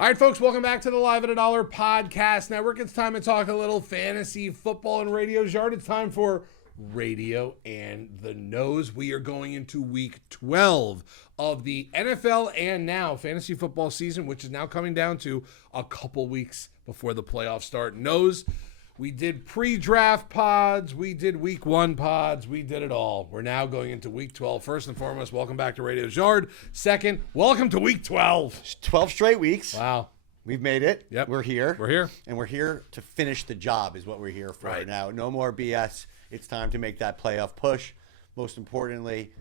All right, folks, welcome back to the Live at a Dollar Podcast Network. It's time to talk a little fantasy football and radio's yard. It's time for Radio and the Nose. We are going into week 12 of the NFL and now fantasy football season, which is now coming down to a couple weeks before the playoffs start. Nose, we did pre-draft pods. We did week 1 pods. We did it all. We're now going into week 12. First and foremost, welcome back to Radio's Yard. Second, welcome to week 12. 12 straight weeks. Wow. We've made it. Yep. We're here. We're here. And we're here to finish the job is what we're here for Right. now. No more BS. It's time to make that playoff push. Most importantly,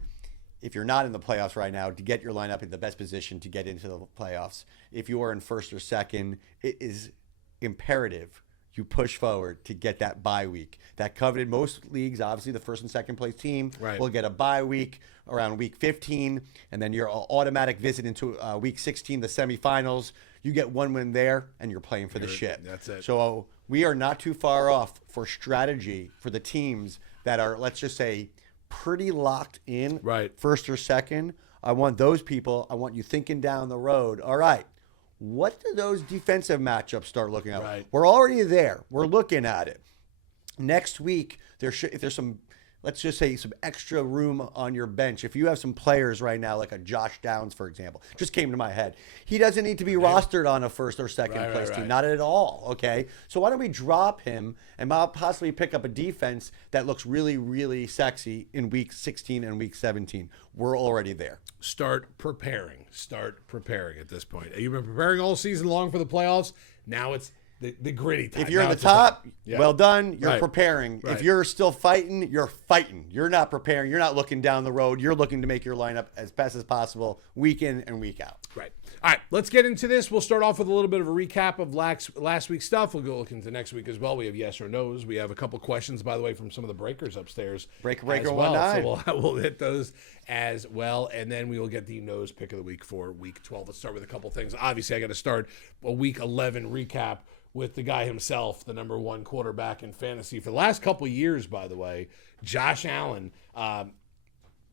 if you're not in the playoffs right now, to get your lineup in the best position to get into the playoffs. If you are in first or second, it is imperative you push forward to get that bye week. That coveted most leagues, obviously the first and second place team Right. will get a bye week around week 15, and then your automatic visit into week 16, the semifinals. You get one win there, and you're playing for the ship. That's it. So we are not too far off for strategy for the teams that are, let's just say, pretty locked in, Right. first or second. I want those people, I want you thinking down the road, all right, what do those defensive matchups start looking at? Right. We're already there. We're looking at it. Next week, if there's some, let's just say, some extra room on your bench. If you have some players right now, like a Josh Downs, for example, just came to my head. He doesn't need to be rostered on a first or second place team. Not at all, okay? So why don't we drop him and possibly pick up a defense that looks really, really sexy in week 16 and week 17? We're already there. Start preparing at this point. You've been preparing all season long for the playoffs. Now it's the gritty time. If you're Now in the it's top, Yeah. well done. You're Right. preparing. Right. If you're still fighting, you're fighting. You're not preparing. You're not looking down the road. You're looking to make your lineup as best as possible week in and week out. Right. All right, let's get into this. We'll start off with a little bit of a recap of last week's stuff. We'll go look into next week as well. We have yes or no's. We have a couple questions, by the way, from some of the breakers upstairs. Breaker as well. 19. So we'll hit those as well. And then we will get the nose pick of the week for week 12. Let's start with a couple things. Obviously, I got to start a week 11 recap with the guy himself, the number 1 quarterback in fantasy. For the last couple of years, by the way, Josh Allen.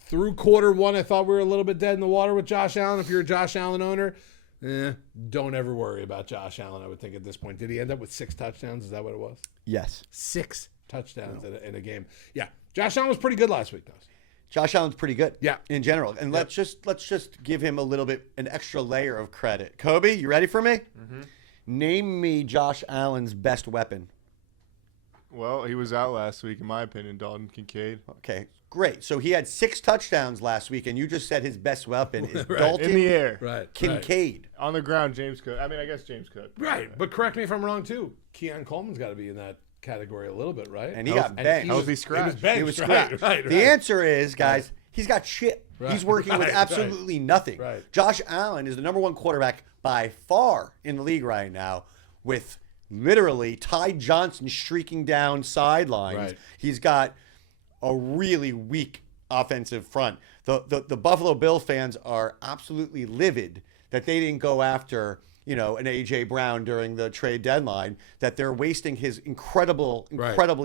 Through quarter 1, I thought we were a little bit dead in the water with Josh Allen. If you're a Josh Allen owner, don't ever worry about Josh Allen, I would think, at this point. Did he end up with 6 touchdowns? Is that what it was? Yes. 6 touchdowns in a game. Yeah. Josh Allen was pretty good last week, though. Josh Allen's pretty good. Yeah. In general. And let's just give him a little bit, an extra layer of credit. Kobe, you ready for me? Mm-hmm. Name me Josh Allen's best weapon. Well, he was out last week, in my opinion, Dalton Kincaid. Okay, great. So he had 6 touchdowns last week, and you just said his best weapon is Dalton In the air. Right. Kincaid. On the ground, James Cook. I mean, I guess James Cook. Right. But correct me if I'm wrong, too. Keon Coleman's got to be in that category a little bit, right? And he got benched. Healthy scratch. He was benched. He was right, scratched. right. The answer is, guys, he's got shit. Right. He's working with Right, absolutely nothing. Right. Josh Allen is the number 1 quarterback by far in the league right now, with literally Ty Johnson streaking down sidelines. Right. He's got a really weak offensive front. The Buffalo Bill fans are absolutely livid that they didn't go after, an A.J. Brown during the trade deadline, that they're wasting his incredible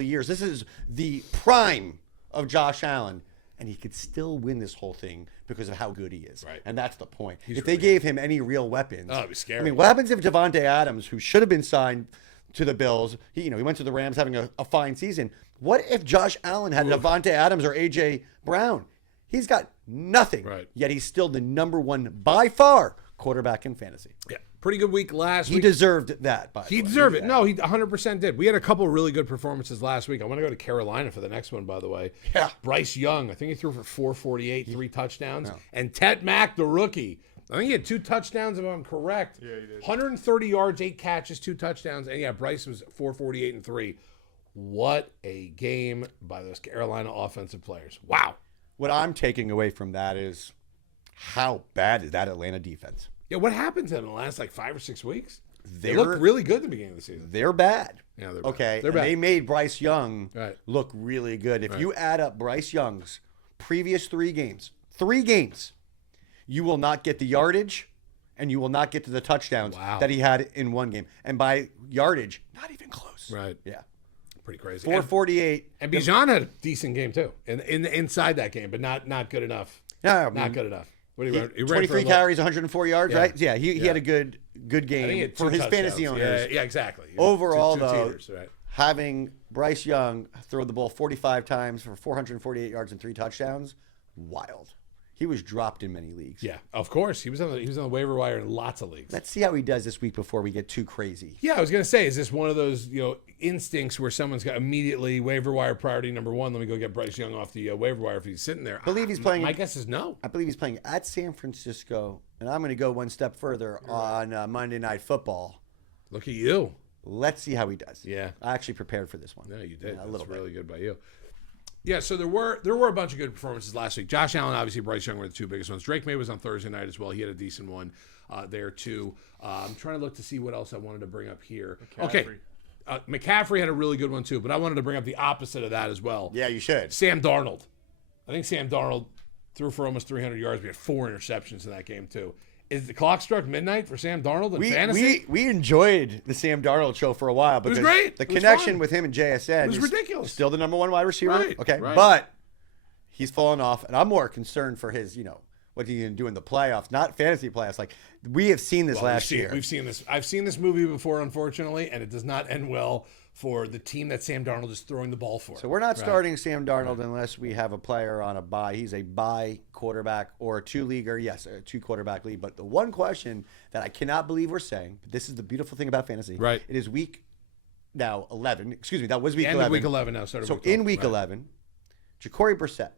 years. This is the prime of Josh Allen, and he could still win this whole thing because of how good he is. Right. And that's the point. He's if they really gave him any real weapons, Oh, it'd be scary. I mean, what happens if Devontae Adams, who should have been signed to the Bills, he went to the Rams having a fine season. What if Josh Allen had Devontae Adams or A.J. Brown? He's got nothing. Right. Yet he's still the number 1 by far quarterback in fantasy. Yeah. Pretty good week last He week. deserved that. By the He way. deserved it. No, he 100% did. We had a couple really good performances last week. I want to go to Carolina for the next one, by the way. Yeah. Bryce Young, I think he threw for 448, 3 touchdowns. Yeah. And Ted Mack, the rookie, I think he had 2 touchdowns, if I'm correct. Yeah, he did. 130 yards, 8 catches, 2 touchdowns. And yeah, Bryce was 448 and 3. What a game by those Carolina offensive players. Wow. What I'm taking away from that is how bad is that Atlanta defense? Yeah, what happened to them in the last 5 or 6 weeks? They They're- looked really good at the beginning of the season. They're bad. Yeah, they're bad. Okay. They're and bad. they made Bryce Young Right. look really good. If Right. you add up Bryce Young's previous 3 games, you will not get the yardage and you will not get to the touchdowns Wow. that he had in one game. And by yardage, not even close. Right. Yeah. Pretty crazy. 448. And Bijan had a decent game too, inside that game, but not good enough. No, Not good enough. What he ran for 23 carries, 104 yards, Yeah. right? Yeah, he Yeah. had a good I think he game had for 2 his fantasy touchdowns. owners. Yeah, exactly. Overall, two though, teeters, right? having Bryce Young throw the ball 45 times for 448 yards and 3 touchdowns, wild. He was dropped in many leagues. Yeah, of course. He was on the waiver wire in lots of leagues. Let's see how he does this week before we get too crazy. Yeah, I was gonna say, is this one of those instincts where someone's got immediately waiver wire priority number 1? Let me go get Bryce Young off the waiver wire if he's sitting there. I believe he's playing. My guess is no. I believe he's playing at San Francisco, and I'm going to go one step further on Monday Night Football. Look at you. Let's see how he does. Yeah. I actually prepared for this one. No, you did. Yeah, a little That's bit. really good by you. Yeah, so there were a bunch of good performances last week. Josh Allen, obviously, Bryce Young were the 2 biggest ones. Drake May was on Thursday night as well. He had a decent one there too. I'm trying to look to see what else I wanted to bring up here. Okay, McCaffrey had a really good one too, but I wanted to bring up the opposite of that as well. Yeah, you should. Sam Darnold. I think Sam Darnold threw for almost 300 yards. We had 4 interceptions in that game too. Is the clock struck midnight for Sam Darnold in fantasy? We enjoyed the Sam Darnold show for a while because was great. the It was connection fun. with him and JSN was is ridiculous. still the number 1 wide receiver. Right, Okay, right. but he's fallen off, and I'm more concerned for his, what he can do in the playoffs, not fantasy playoffs. Like we have seen this last year. We've seen this. I've seen this movie before, unfortunately, and it does not end well for the team that Sam Darnold is throwing the ball for. So we're not starting Sam Darnold unless we have a player on a bye. He's a bye quarterback or a 2-leaguer. Yes, a 2-quarterback league. But the one question that I cannot believe we're saying, but this is the beautiful thing about fantasy. Right. It is week now 11. Excuse me, that was week End 11. of week 11 now. Started So week 12. in week Right. 11, Jacory Brissett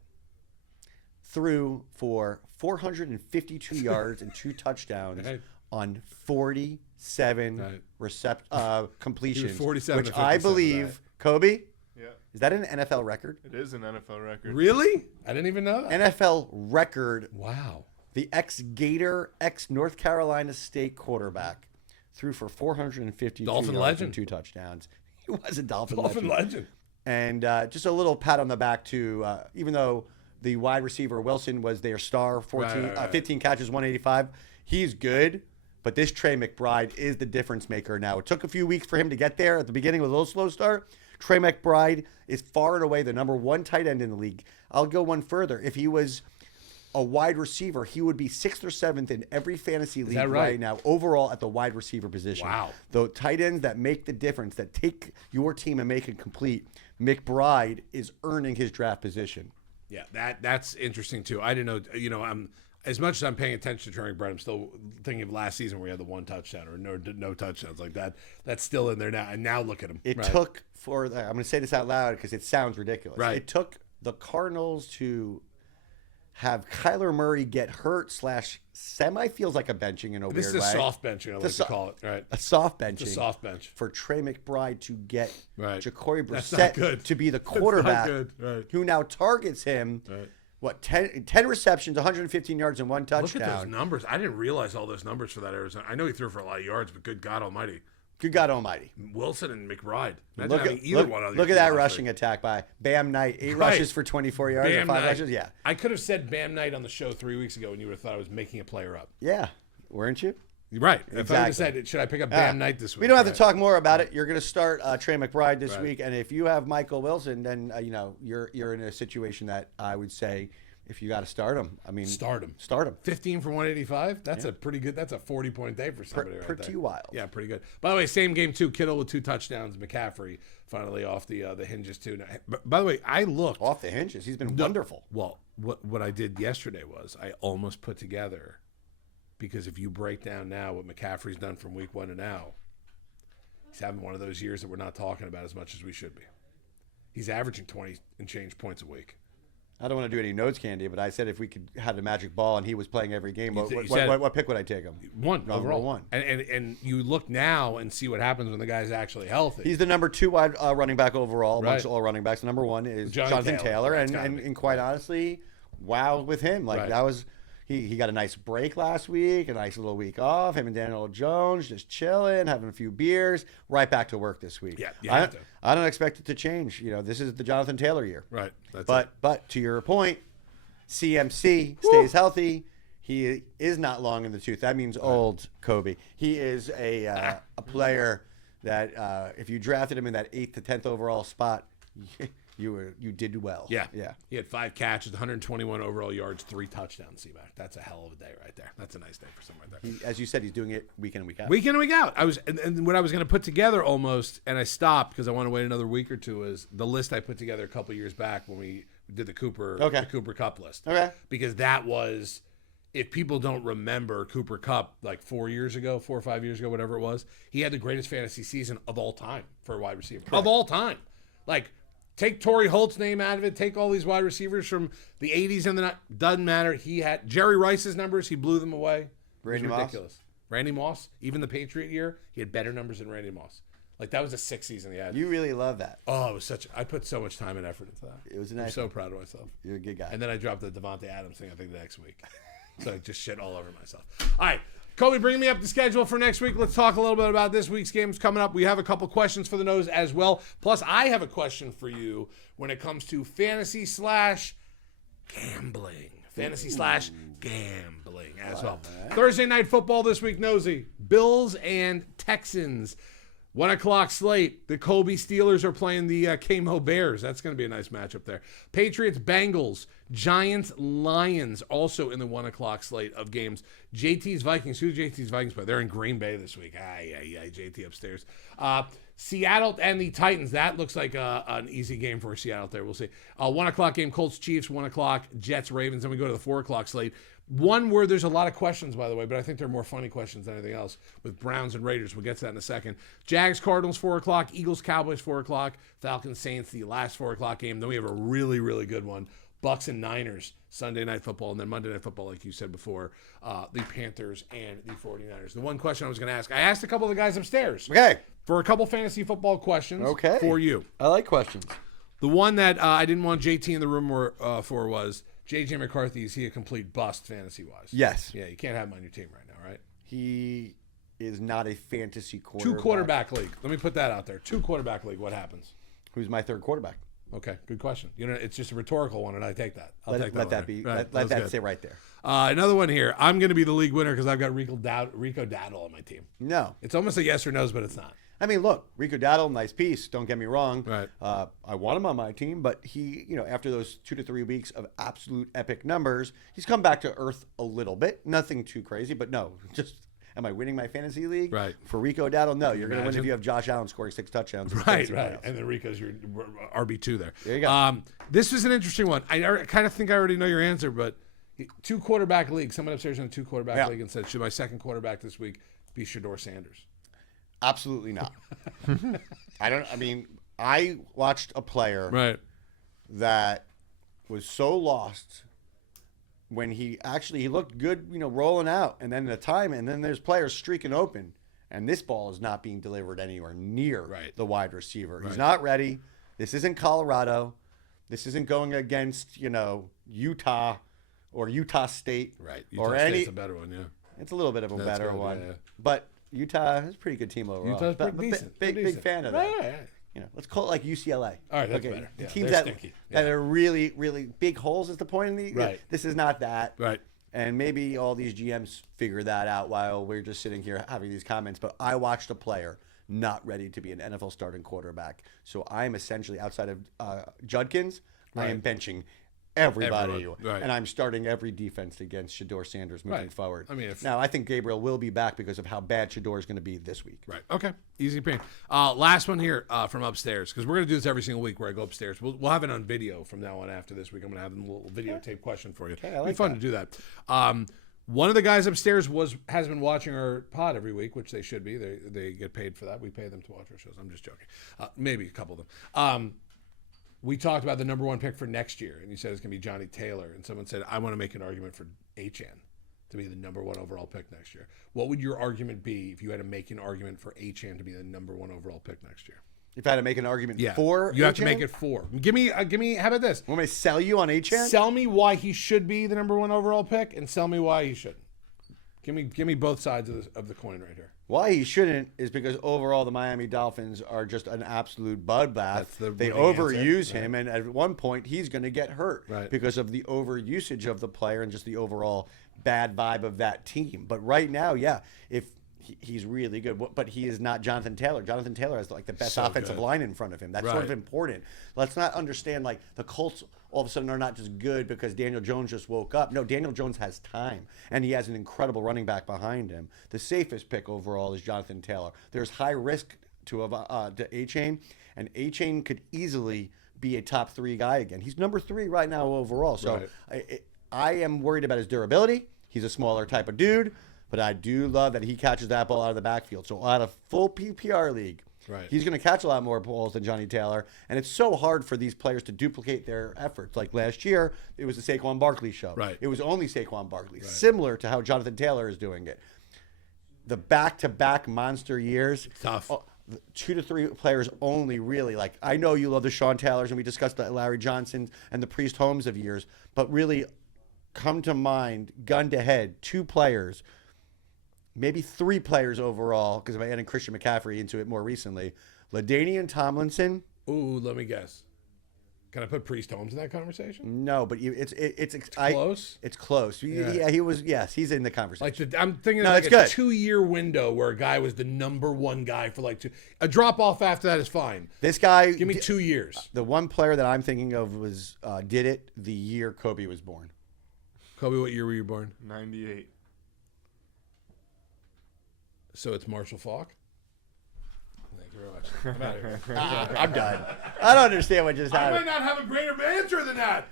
threw for 452 yards and 2 touchdowns Right. on 47 Right. completions, 47 which to I 57, believe, right. Kobe, Yeah, is that an NFL record? it is an NFL record. Really? I didn't even know that. NFL record. Wow. The ex-Gator, ex-North Carolina State quarterback threw for 452 Dolphin yards legend. and 2 touchdowns. He was a Dolphin Dolphin legend. And just a little pat on the back to, even though the wide receiver Wilson was their star, 15 catches, 185. He's good, but this Trey McBride is the difference maker now. It took a few weeks for him to get there. At the beginning, it was a little slow start. Trey McBride is far and away the number 1 tight end in the league. I'll go one further. If he was a wide receiver, he would be 6th or 7th in every fantasy league that right? now overall at the wide receiver position. Wow. The tight ends that make the difference, that take your team and make it complete, McBride is earning his draft position. Yeah, that's interesting too. I didn't know. I'm as much as I'm paying attention to Trey McBride, I'm still thinking of last season where he had the 1 touchdown or no touchdowns like that. That's still in there now. And now look at him. It Right. took for I'm going to say this out loud because it sounds ridiculous. Right. It took the Cardinals to have Kyler Murray get hurt / semi feels like a benching in a This weird is way. a soft benching, I like to call it. Right. A soft benching. It's a soft bench. For Trey McBride to get Right. Jacory That's not Brissett good. to be the That's not quarterback good. Right. who now targets him. Right. What, 10 receptions, 115 yards, and 1 Look at those touchdown. numbers. I didn't realize all those numbers for that Arizona. I know he threw for a lot of yards, but good God Almighty, Good God Almighty. Wilson and McBride. Imagine Look having at, either one on look your at team that last rushing week. attack by Bam Knight. 8 Right. rushes for 24 yards Bam and 5 Knight. rushes. Yeah. I could have said Bam Knight on the show 3 weeks ago, and you would have thought I was making a player up. Yeah. Weren't you? You're right. If I would have Exactly. said, should I pick up Bam Knight this week? We don't have Right. to talk more about it. You're going to start Trey McBride this Right. week, and if you have Michael Wilson, then you're in a situation that I would say if you got to start him. I mean, Start him. Start him. 15 for 185. That's a pretty good. That's a 40-point day for somebody right Pretty there. wild. Yeah, pretty good. By the way, same game too. Kittle with 2 touchdowns. McCaffrey finally off the hinges too. Now, by the way, I looked Off the hinges. He's been wonderful. Well, what I did yesterday was I almost put together, because if you break down now what McCaffrey's done from week 1 to now, he's having one of those years that we're not talking about as much as we should be. He's averaging 20 and change points a week. I don't want to do any nose candy, but I said if we could have the magic ball and he was playing every game, You said- what pick would I take him? One Number overall. 1. And you look now and see what happens when the guy's actually healthy. He's the number 2 wide running back overall amongst Right. all running backs. Number 1 is Jonathan Jonathan Taylor, Taylor. That's gotta and, be. and quite honestly, wow with him. Like Right. that was he got a nice break last week, a nice little week off. Him and Daniel Jones just chilling, having a few beers, right back to work this week. Yeah, you I have to. I don't expect it to change. This is the Jonathan Taylor year. Right. That's But it. but to your point, CMC stays healthy. He is not long in the tooth. That means old, Kobe. He is a player that if you drafted him in that 8th to 10th overall spot, you did well. Yeah. Yeah. He had 5 catches, 121 overall yards, 3 touchdowns, Seaback. That's a hell of a day right there. That's a nice day for someone right there. As you said, he's doing it week in and week out. Week in and week out. And what I was going to put together almost, and I stopped because I want to wait another week or two, is the list I put together a couple years back when we did the Cooper Cup list. Okay. Because that was, if people don't remember Cooper Cup, like 4 or 5 years ago, whatever it was, he had the greatest fantasy season of all time for a wide receiver. Correct. Of all time. Like, take Torrey Holt's name out of it. Take all these wide receivers from the 80s and the doesn't matter. He had Jerry Rice's numbers. He blew them away. Randy Moss. Ridiculous. Randy Moss, even the Patriot year, he had better numbers than Randy Moss. Like, that was a 6th season he had. You really love that. Oh, it was I put so much time and effort into that. It was a I'm nice. so proud of myself. You're a good guy. And then I dropped the Devontae Adams thing, I think, the next week. So I just shit all over myself. All right. Kobe, bring me up the schedule for next week. Let's talk a little bit about this week's games coming up. We have a couple questions for the nose as well. Plus, I have a question for you when it comes to fantasy/gambling. Fantasy/gambling as well. Thursday night football this week, Nosy. Bills and Texans. 1 o'clock slate. The Kobe Steelers are playing the KMO Bears. That's going to be a nice matchup there. Patriots, Bengals, Giants, Lions, also in the 1 o'clock slate of games. JT's Vikings. Who do JT's Vikings play? They're in Green Bay this week. JT upstairs. Seattle and the Titans. That looks like an easy game for Seattle there. We'll see. 1 o'clock game, Colts, Chiefs. 1 o'clock, Jets, Ravens. Then we go to the 4 o'clock slate. One where there's a lot of questions, by the way, but I think they're more funny questions than anything else with Browns and Raiders. We'll get to that in a second. Jags, Cardinals, 4 o'clock. Eagles, Cowboys, 4 o'clock. Falcons, Saints, the last 4 o'clock game. Then we have a really, really good one. Bucks and Niners, Sunday Night Football. And then Monday Night Football, like you said before, the Panthers and the 49ers. The one question I was going to ask, I asked a couple of the guys upstairs for a couple fantasy football questions for you. I like questions. The one that I didn't want JT in the room for was, J.J. McCarthy, is he a complete bust fantasy-wise? Yes. Yeah, you can't have him on your team right now, right? He is not a fantasy quarterback. 2 quarterback league. Let me put that out there. 2 quarterback league. What happens? Who's my third quarterback? Okay, good question. It's just a rhetorical one, and I take that. Let that be. Right, let that stay right there. Another one here. I'm going to be the league winner because I've got Rico Dowdle on my team. No. It's almost a yes or no's, but it's not. I mean, look, Rico Dowdle, nice piece. Don't get me wrong. Right. I want him on my team, but he, after those 2 to 3 weeks of absolute epic numbers, he's come back to earth a little bit. Nothing too crazy, but no, just am I winning my fantasy league? Right. For Rico Dowdle, no. You're going to win if you have Josh Allen scoring 6 touchdowns. Right. And then Rico's your RB2 there. There you go. This is an interesting one. I kind of think I already know your answer, but 2 quarterback league. Someone upstairs in a 2 quarterback league and said, should my second quarterback this week be Shedeur Sanders? Absolutely not. I watched a player that was so lost when he looked good, rolling out, and then then there's players streaking open, and this ball is not being delivered anywhere near the wide receiver. He's not ready. This isn't Colorado. This isn't going against, Utah or Utah State. Right. Utah State's a better one, yeah. It's a little bit of a better one. Yeah. But Utah is a pretty good team overall. Utah's pretty decent. Big fan of that. Right. Let's call it like UCLA. All right, that's better. The Yeah, teams they're that stinky. that are really, really big holes is the point in the Right. This is not that. Right. And maybe all these GMs figure that out while we're just sitting here having these comments. But I watched a player not ready to be an NFL starting quarterback. So I'm essentially, outside of Judkins, I am benching everybody. Right. And I'm starting every defense against Shedeur Sanders moving forward. I mean, now, I think Gabriel will be back because of how bad Shedeur is going to be this week. Right. Okay. Easy pain. Last one here from upstairs, because we're going to do this every single week where I go upstairs. We'll have it on video from now on after this week. I'm going to have a little videotape question for you. Okay, It'll be fun to do that. One of the guys upstairs has been watching our pod every week, which they should be. They get paid for that. We pay them to watch our shows. I'm just joking. Maybe a couple of them. We talked about the number 1 pick for next year, and you said it's going to be Johnny Taylor. And someone said, I want to make an argument for Achane to be the number 1 overall pick next year. What would your argument be if you had to make an argument for Achane to be the number 1 overall pick next year? If I had to make an argument for you have to Achane? make it for. Give me. How about this? Want me to sell you on Achane? Sell me why he should be the number 1 overall pick, and sell me why he shouldn't. Give me both sides of the coin right here. Why he shouldn't is because overall the Miami Dolphins are just an absolute bloodbath. They overuse him, and at one point he's going to get hurt because of the overusage of the player and just the overall bad vibe of that team. But right now, if he's really good, but he is not Jonathan Taylor. Jonathan Taylor has like the best So offensive good. line in front of him. That's sort Right. of important. Let's not understand like the Colts all of a sudden are not just good because Daniel Jones just woke up. No, Daniel Jones has time, and he has an incredible running back behind him. The safest pick overall is Jonathan Taylor. There's high risk to A-Chain, and A-Chain could easily be a top 3 guy again. He's number 3 right now overall. So Right. I am worried about his durability. He's a smaller type of dude, but I do love that he catches that ball out of the backfield. So out of full PPR league, Right. he's going to catch a lot more balls than Johnny Taylor. And it's so hard for these players to duplicate their efforts. Like last year, it was the Saquon Barkley show. Right. It was only Saquon Barkley, similar to how Jonathan Taylor is doing it. The back-to-back monster years. Tough. 2 to 3 players only, really. Like, I know you love the Sean Taylors, and we discussed the Larry Johnsons and the Priest Holmes of years, but really come to mind, gun to head, 2 players, maybe 3 players overall, because I'm adding Christian McCaffrey into it more recently. LaDainian Tomlinson. Ooh, let me guess. Can I put Priest Holmes in that conversation? No, but it's Close? It's close. Yeah, he was. Yes, he's in the conversation. Like I'm thinking No, of like it's a good. 2-year window where a guy was the number 1 guy for like 2. A drop off after that is fine. This guy. Give me 2 years. The one player that I'm thinking of was did it the year Kobe was born. Kobe, what year were you born? 98. So it's Marshall Faulk. Thank you very much. I'm out of here. I'm done. I don't understand what just I might happened. not have a greater answer than that.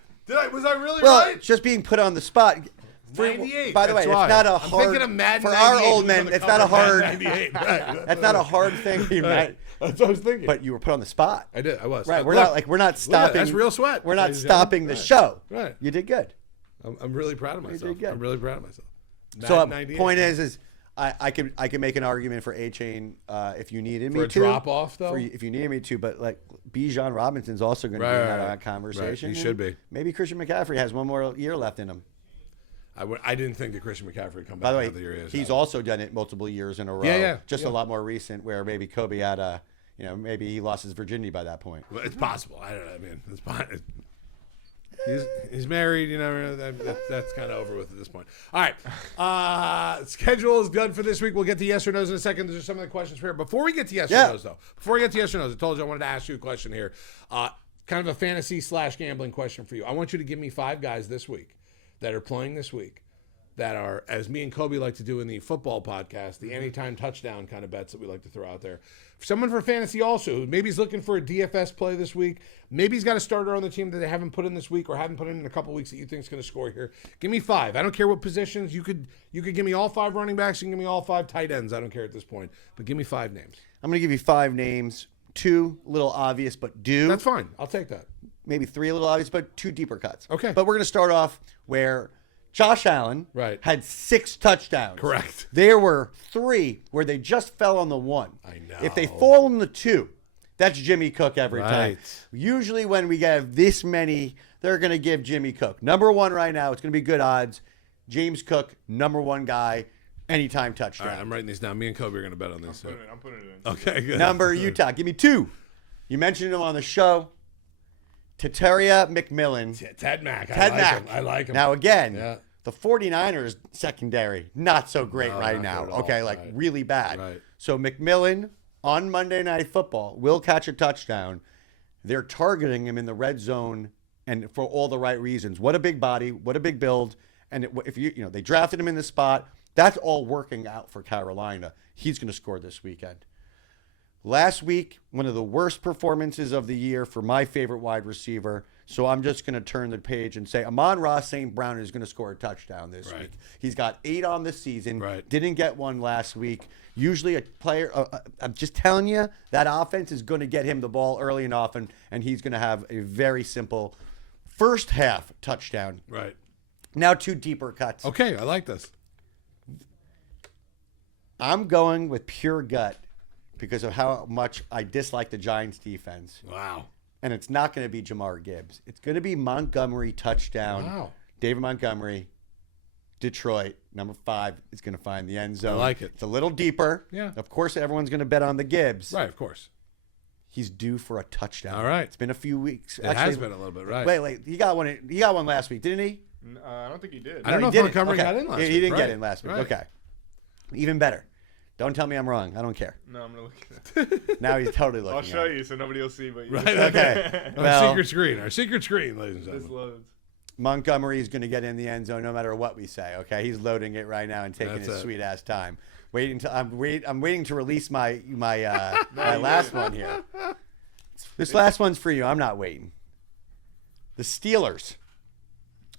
Was I really Well, right? just being put on the spot. 98. By the way, that's why. it's not a I'm hard. thinking of Madden for our 98, old who's men, on the it's not a cover of hard. Madden 98. Right. That's not a hard thing, Right. right? That's what I was thinking. But you were put on the spot. I did. I was. Right. We're Look, not stopping. that's real sweat. We're not ladies and stopping the gentlemen. show. Right. You did good. I'm really proud of myself. did good. I'm really proud of myself. So Madden 98. point is, I can make an argument for A-Chain if you needed me For a to. drop-off, though? If you needed me to, but like Bijan Robinson's also going to be in that conversation. Right. He should be. Maybe Christian McCaffrey has one more year left in him. I didn't think that Christian McCaffrey would come back By the after the year way, is he's out. also done it multiple years in a row. Yeah. Just a lot more recent, where maybe Kobe had a, maybe he lost his virginity by that point. Well, it's possible. I don't know. I mean, it's fine. He's married. That's kind of over with at this point. All right. Schedule is good for this week. We'll get to yes or no's in a second. There's some of the questions here. Before we get to yes or no's, though, before we get to yes or no's, I told you I wanted to ask you a question here. Kind of a fantasy / gambling question for you. I want you to give me 5 guys this week that are playing this week that are, as me and Kobe like to do in the football podcast, the anytime touchdown kind of bets that we like to throw out there. Someone for fantasy also, who maybe he's looking for a DFS play this week. Maybe he's got a starter on the team that they haven't put in this week or haven't put in a couple weeks that you think is going to score here. Give me 5. I don't care what positions. You could give me all 5 running backs. You can give me all 5 tight ends. I don't care at this point. But give me 5 names. I'm going to give you 5 names. 2 a little obvious, but That's fine. I'll take that. maybe 3 a little obvious, but 2 deeper cuts. Okay. But we're going to start off where Josh Allen had 6 touchdowns. Correct. There were 3 where they just fell on the 1. I know. If they fall on the 2, that's Jimmy Cook every time. Right. Usually when we have this many, they're going to give Jimmy Cook. Number 1 right now, it's going to be good odds. James Cook, number 1 guy, anytime touchdown. All right, I'm writing these down. Me and Kobe are going to bet on this. I'm putting it in. Okay, good. Number Utah. Give me 2. You mentioned him on the show. Tataria McMillan. Ted Mack. Ted Mack. I like him. Now, again, Yeah. the 49ers secondary, not so great No, right not now. good at all. Okay, like Right. really bad. Right. So McMillan on Monday Night Football will catch a touchdown. They're targeting him in the red zone and for all the right reasons. What a big body, what a big build. And if they drafted him in the spot, that's all working out for Carolina. He's going to score this weekend. Last week, one of the worst performances of the year for my favorite wide receiver. So I'm just going to turn the page and say Amon-Ra St. Brown is going to score a touchdown this Right. week. He's got 8 on the season. Right. Didn't get one last week. Usually a player, I'm just telling you, that offense is going to get him the ball early and often, and he's going to have a very simple first half touchdown. Right. Now 2 deeper cuts. Okay, I like this. I'm going with pure gut because of how much I dislike the Giants defense. Wow. And it's not going to be Jamar Gibbs. It's going to be Montgomery touchdown. Wow. David Montgomery, Detroit, number 5 is going to find the end zone. I like it. It's a little deeper. Yeah. Of course, everyone's going to bet on the Gibbs. Right, of course. He's due for a touchdown. All right. It's been a few weeks. It has been a little bit, right. Wait. He got one last week, didn't he? I don't think he did. I don't know he if didn't. Montgomery Okay. got in last week. He didn't Right. get in last week. Right. Okay. Even better. Don't tell me I'm wrong. I don't care. No, I'm gonna look at it. Now he's totally looking. I'll show at it. you so nobody will see, but you Right. Okay. Our Well, secret screen. Our secret screen, ladies and This gentlemen. loads. Montgomery's going to get in the end zone no matter what we say. Okay, he's loading it right now and taking That's his it. sweet ass time. I'm waiting to release my last one here. This last one's for you. I'm not waiting. The Steelers.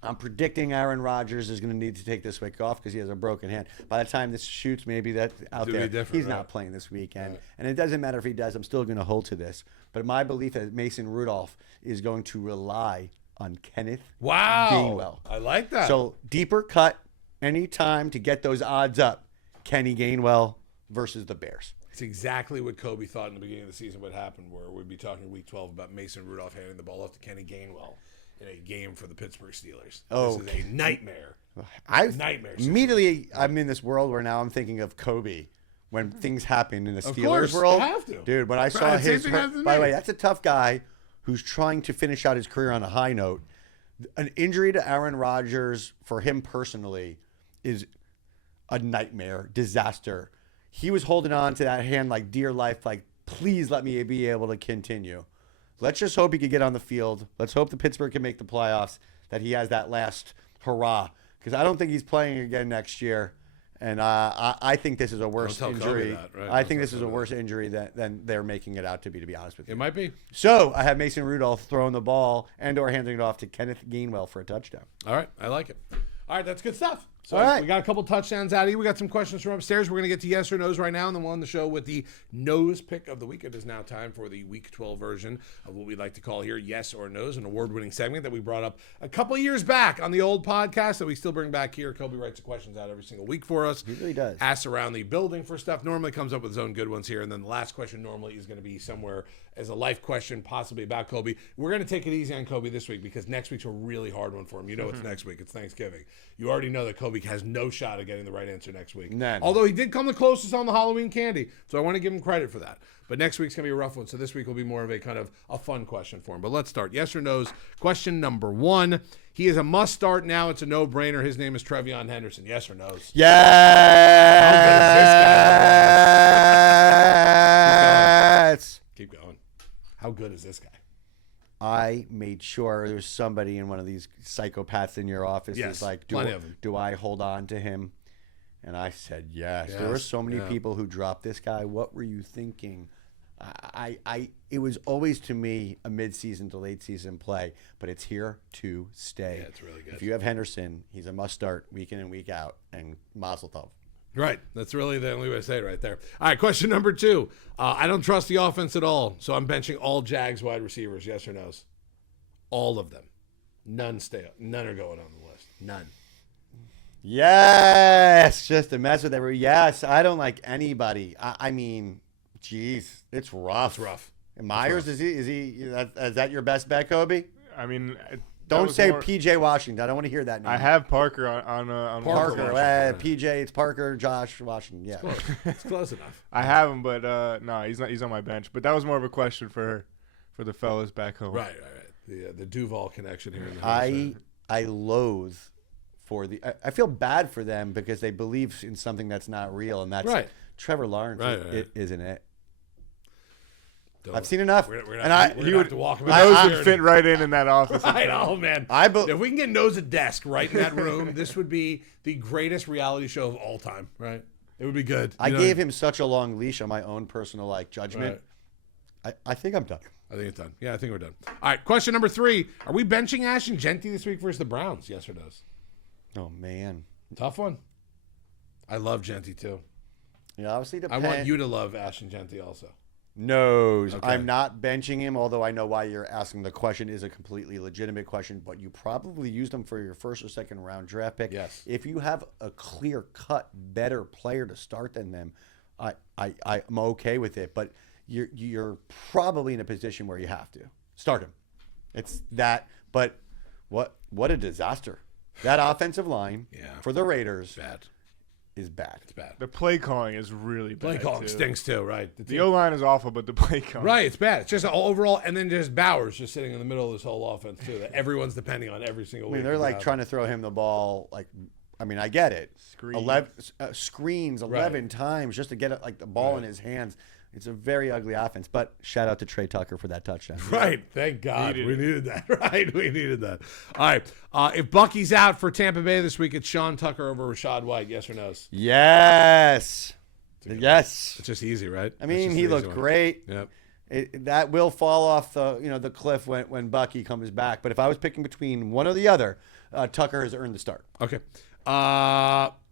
I'm predicting Aaron Rodgers is going to need to take this week off because he has a broken hand. By the time this shoots, maybe that's out It'll be there. different, He's right. not playing this weekend. Right. And it doesn't matter if he does. I'm still going to hold to this. But my belief is Mason Rudolph is going to rely on Kenneth Wow. Gainwell. I like that. So deeper cut anytime to get those odds up. Kenny Gainwell versus the Bears. it's exactly what Kobe thought in the beginning of the season would happen, where we'd be talking week 12 about Mason Rudolph handing the ball off to Kenny Gainwell in a game for the Pittsburgh Steelers. Oh, This is a nightmare. Nightmare. Immediately, I'm in this world where now I'm thinking of Kobe when things happen in the Of Steelers course, world. you have to. Dude, when I saw Right, same his. thing happens to By the me. way, that's a tough guy who's trying to finish out his career on a high note. An injury to Aaron Rodgers for him personally is a nightmare, disaster. He was holding on to that hand like dear life, like, please let me be able to continue. Let's just hope he can get on the field. Let's hope the Pittsburgh can make the playoffs, that he has that last hurrah. Because I don't think he's playing again next year. And I think this is a worse Don't tell Kobe injury. that, right? I Don't think tell this is a Kobe worse injury than they're making it out to be honest with you. It might be. So I have Mason Rudolph throwing the ball and/or handing it off to Kenneth Gainwell for a touchdown. All right. I like it. All right. That's good stuff. So All right. we got a couple touchdowns out of you. We got some questions from upstairs. We're going to get to yes or no's right now, and then we'll end the show with the nose pick of the week. It is now time for the Week 12 version of what we like to call here yes or no's, an award-winning segment that we brought up a couple years back on the old podcast that we still bring back here. Kobe writes the questions out every single week for us. He really does. Asks around the building for stuff. Normally comes up with his own good ones here, and then the last question normally is going to be somewhere as a life question, possibly about Kobe. We're going to take it easy on Kobe this week because next week's a really hard one for him. You know it's next week. It's Thanksgiving. You already know that Kobe has no shot at getting the right answer next week. None. Although he did come the closest on the Halloween candy, so I want to give him credit for that. But next week's going to be a rough one, so this week will be more of a kind of a fun question for him. But let's start. Yes or no's. Question number 1. He is a must start now. It's a no-brainer. His name is Trevion Henderson. Yes or no's? Yes. Keep going. How good is this guy? I made sure there was somebody in one of these psychopaths in your office Yes, who's like, plenty of them. do I hold on to him? And I said, yes. There were Yes, so many yeah. people who dropped this guy. What were you thinking? It was always to me a mid-season to late-season play, but it's here to stay. Yeah, it's really good. If you have Henderson, he's a must-start week in and week out, and Mazel Tov. Right. That's really the only way to say it right there. All right, question number 2. I don't trust the offense at all, so I'm benching all Jags wide receivers. Yes or no's? All of them. None are going on the list. None. Yes, just to mess with everybody. Yes, I don't like anybody. I mean, geez, it's rough. It's rough. And Myers, is that your best bet, Kobe? I mean, Don't say PJ Washington. I don't want to hear that name. I have Parker on Parker. Parker. Washington. PJ, it's Parker, Josh Washington. Yeah. It's close enough. I have him, but no, he's not. He's on my bench. But that was more of a question for the fellas back home. Right. The Duval connection here in the house. I loathe for the. I feel bad for them because they believe in something that's not real, and that's Right. Trevor Lawrence, Right. isn't it? Don't- I've seen enough. We're gonna And have I- to- we're gonna have to walk him Those out would there. fit right in that office. I know, man. be- If we can get Nose a desk right in that room, this would be the greatest reality show of all time, right? It would be good. I gave him such a long leash on my own personal judgment. Right. I think I'm done. I think it's done. Yeah, I think we're done. All right, question number 3. Are we benching Ashton Genty this week versus the Browns? Yes or no's? Oh man. Tough one. I love Genty too. Yeah, obviously I want you to love Ashton Genty also. knows. Okay. I'm not benching him, although I know why you're asking the question is a completely legitimate question, but you probably used him for your first or second round draft pick. Yes. If you have a clear cut better player to start than them, I'm okay with it. But you're probably in a position where you have to start him. It's that, but what a disaster. That offensive line for the Raiders Bad. is bad. It's bad. The play calling is really bad. Play calling too. stinks too, right? The O line is awful, but the play calling. Right, it's bad. It's just overall, and then just Bowers just sitting in the middle of this whole offense too. That everyone's depending on every single I week. mean, they're like trying to throw him the ball like I mean, I get it. Screens. 11 screens 11 times just to get like the ball in his hands. It's a very ugly offense. But shout out to Trey Tucker for that touchdown. Right. Thank God. Needed We it. needed that. Right. We needed that. All right. If Bucky's out for Tampa Bay this week, it's Sean Tucker over Rashad White. Yes or no? Yes. Yes. It's just easy, right? I mean, he looked great. Yep. That will fall off the cliff when Bucky comes back. But if I was picking between one or the other, Tucker has earned the start. Okay.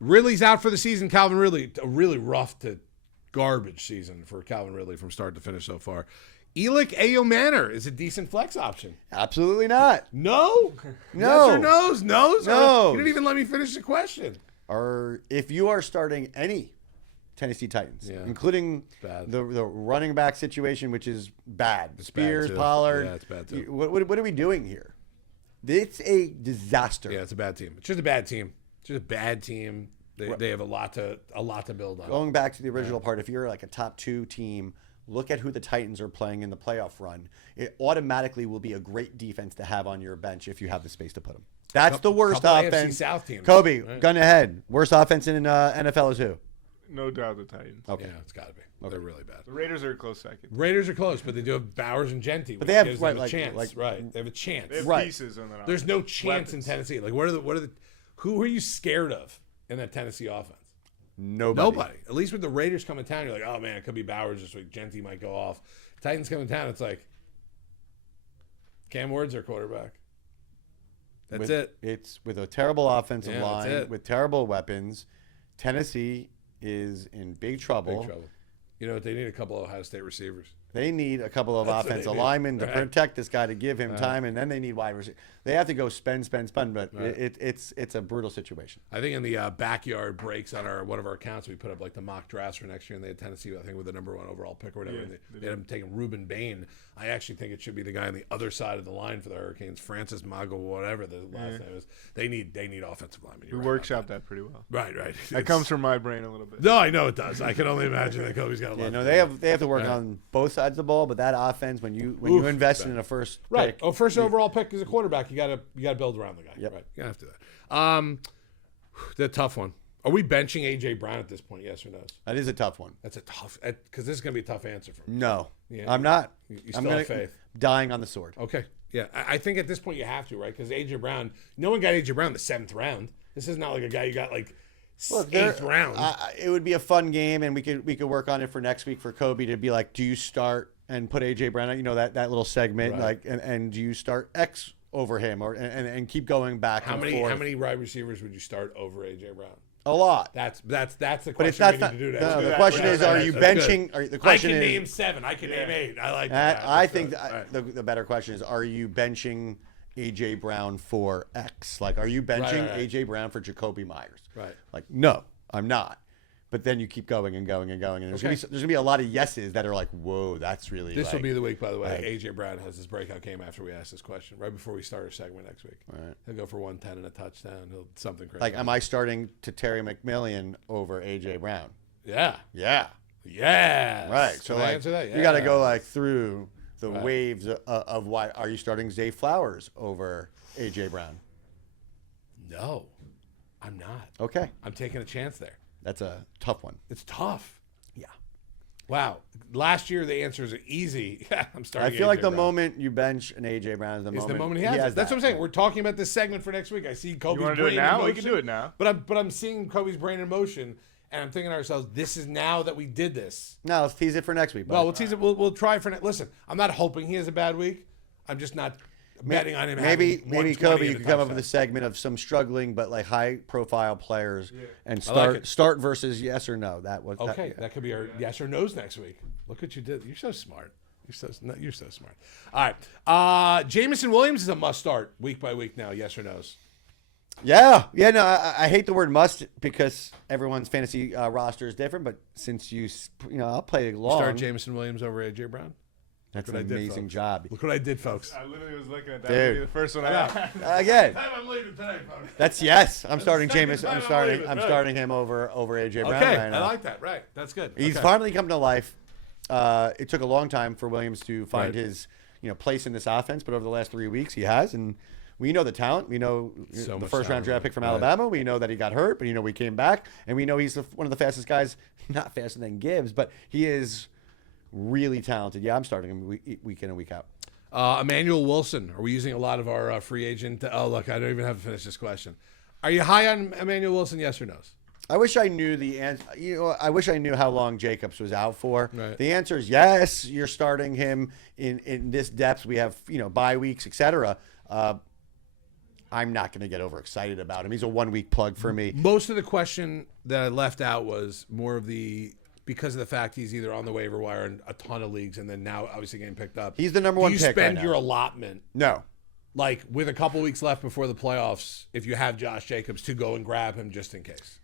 Ridley's out for the season. Calvin Ridley, a really rough to garbage season for Calvin Ridley from start to finish so far. Elick Ayo-Manor is a decent flex option. Absolutely not. No? No. Yes or no's? No's? No's. You didn't even let me finish the question. Or if you are starting any Tennessee Titans, Yeah. including Bad. the running back situation, which is bad. It's Spears, bad, too. Pollard. Yeah, it's bad, too. What are we doing here? It's a disaster. Yeah, it's a bad team. It's just a bad team. It's just a bad team. They have a lot to build on. Going back to the original part, if you're like a top 2 team, look at who the Titans are playing in the playoff run. It automatically will be a great defense to have on your bench if you have the space to put them. That's the worst couple AFC offense. South teams. Kobe, Right. gun ahead. Worst offense in NFL is who? No doubt the Titans. Okay. Yeah, it's got to be. They're really bad. The Raiders are a close second. Raiders are close, but they do have Bowers and Genty. But they have, gives right, them a like- chance. like- Right. They have a chance. They have Right. pieces on that. There's no offense. chance in Weapons. Tennessee. Like, who are you scared of in that Tennessee offense? Nobody. At least with the Raiders coming to town, you're like, oh man, it could be Bowers this week. Genty might go off. Titans coming to town, it's like Cam Ward's our quarterback. That's it. It's with a terrible offensive Yeah, that's line, it. with terrible weapons. Tennessee is in big trouble. Big trouble. You know what? They need a couple of Ohio State receivers. They need a couple of That's what offensive they do. linemen to Right. protect this guy to give him time, and then they need wide receivers. They have to go spend. But Right. it's a brutal situation. I think in the backyard breaks on one of our accounts, we put up like the mock drafts for next year, and they had Tennessee, I think, with the number 1 overall pick or whatever. Yeah, and they they had him taking Reuben Bain. I actually think it should be the guy on the other side of the line for the Hurricanes, Francis Mago, whatever the last name is. They need offensive linemen. We You're right about workshopped that pretty well. that. Right. That comes from my brain a little bit. No, I know it does. I can only imagine that Kobe's got a lot. Yeah, no, to do. they have to work Right. on both sides of the ball, but that offense, when you Oof, invest bad. in a first Right. pick, Oh, first overall pick is a quarterback. You gotta build around the guy. Yep. Right. You have to do that. The tough one. Are we benching AJ Brown at this point? Yes or no? that is a tough one. That's a tough because this is gonna be a tough answer for me. No, Yeah, I'm not. you I'm still gonna have faith. dying on the sword. Okay. Yeah. I think at this point you have to, right? Because AJ Brown, no one got AJ Brown in the 7th round. This is not like a guy you got like Look, 8th round. it would be a fun game, and we could work on it for next week for Kobe to be like, do you start and put AJ Brown? You know that little segment, Right. like, and do you start X over him, or and keep going back how and many forth? how many wide receivers would you start over AJ Brown? A lot. That's the question But it's we not. need to do next No, week. the that. question Right, is, are right, you that's benching? The I question can is, name 7. I can name 8. I like that, that. I That's think good. that, All right. the better question is, are you benching AJ Brown for X? Like, are you benching right. AJ Brown for Jacoby Myers? Right. Like, no, I'm not. But then you keep going and going and going, and there's gonna be a lot of yeses that are like, whoa, that's really. This will like, be the week, by the way. like- AJ Brown has his breakout game after we ask this question, right before we start our segment next week. Right. He'll go for 110 and a touchdown. He'll something crazy. Like, am I starting to Terry McMillan over AJ Brown? Yeah. Yeah. Yeah. Right. So Can I like, answer that? you got to go Yes. like through the Right. waves of why are you starting Zay Flowers over AJ Brown? No, I'm not. Okay, I'm taking a chance there. that's a tough one. It's tough. Yeah. Wow. Last year the answers are easy. Yeah, I'm I starting. feel like AJ the Brown. moment you bench an AJ Brown is the is moment the moment he has. It. That's that. what I'm saying. We're talking about this segment for next week. I see Kobe's You want to brain do it now? in We motion, can do it now. But I'm seeing Kobe's brain in motion, and I'm thinking to ourselves, this is now that we did this. No, let's tease it for next week. Well, bud. we'll tease it. We'll try for next. Listen, I'm not hoping he has a bad week. I'm just not betting on him. Maybe having 120 Kobe, you and a could come up with touchdown. a segment of some struggling but like high profile players and I like it. start versus yes or no. That was Okay, that could be our yes or no's next week. Look what you did. You're so smart. You're so smart. All right. Jamison Williams is a must start week by week now. Yes or no's? Yeah. No, I hate the word must because everyone's fantasy roster is different. But since I'll play long. Start Jamison Williams over AJ Brown. That's Look an what I did, amazing folks. job. Look what I did, folks. I literally was looking at that. Dude. That would be the first one I had. Again, I'm leaving today, folks. that's yes. I'm starting second Jameis. time I'm I'm starting. leaving, I'm right. starting him over AJ Brown Okay, right now. I like that. Right, that's good. He's Okay. finally come to life. It took a long time for Williams to find Right. his place in this offense, but over the last 3 weeks he has, and We know the talent. We know So the much first round talent, draft pick from right. Alabama. We know that he got hurt, but we came back, and we know he's one of the fastest guys. Not faster than Gibbs, but he is really talented. Yeah, I'm starting him week in and week out. Emmanuel Wilson. Are we using a lot of our free agent? Oh, look, I don't even have to finish this question. Are you high on Emmanuel Wilson? Yes or no? I wish I knew the answer. I wish I knew how long Jacobs was out for. Right. The answer is yes. You're starting him in this depth. We have bye weeks, etc. I'm not going to get overexcited about him. He's a 1 week plug for me. Most of the question that I left out was more of because of the fact he's either on the waiver wire in a ton of leagues and then now obviously getting picked up. He's the number Do one you pick spend right your now. allotment, No. like with a couple weeks left before the playoffs, if you have Josh Jacobs, to go and grab him just in case?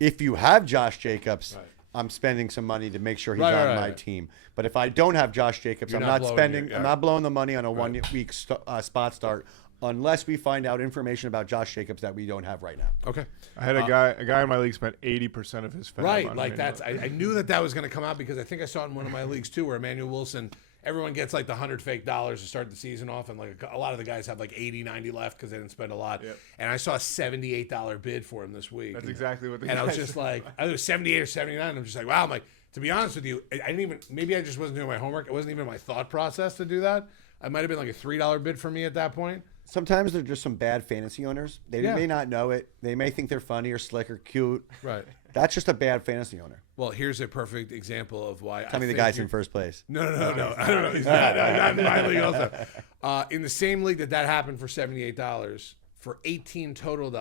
If you have Josh Jacobs, Right. I'm spending some money to make sure he's Right, on right, my right. team. But if I don't have Josh Jacobs, You're I'm not not blowing spending. your- I'm not blowing the money on a 1 week spot start unless we find out information about Josh Jacobs that we don't have right now. Okay. I had a guy in my league spent 80% of his fab Right, on like Emmanuel. that's. I knew that was going to come out because I think I saw it in one of my leagues too, where Emmanuel Wilson, everyone gets like the $100 fake to start the season off, and like a lot of the guys have like 80, 90 left because they didn't spend a lot. Yep. And I saw a $78 bid for him this week. That's exactly what the And I was guy just said. like, I was 78 or 79. I'm just like, wow. I'm like, to be honest with you, I didn't even. Maybe I just wasn't doing my homework. It wasn't even my thought process to do that. I might have been like a $3 bid for me at that point. Sometimes they're just some bad fantasy owners. They Yeah. may not know it. They may think they're funny or slick or cute. Right. That's just a bad fantasy owner. Well, here's a perfect example of why. Tell me the guy's in first place. No. I don't know. He's not in my league also. In the same league that happened for $78, for $18 total,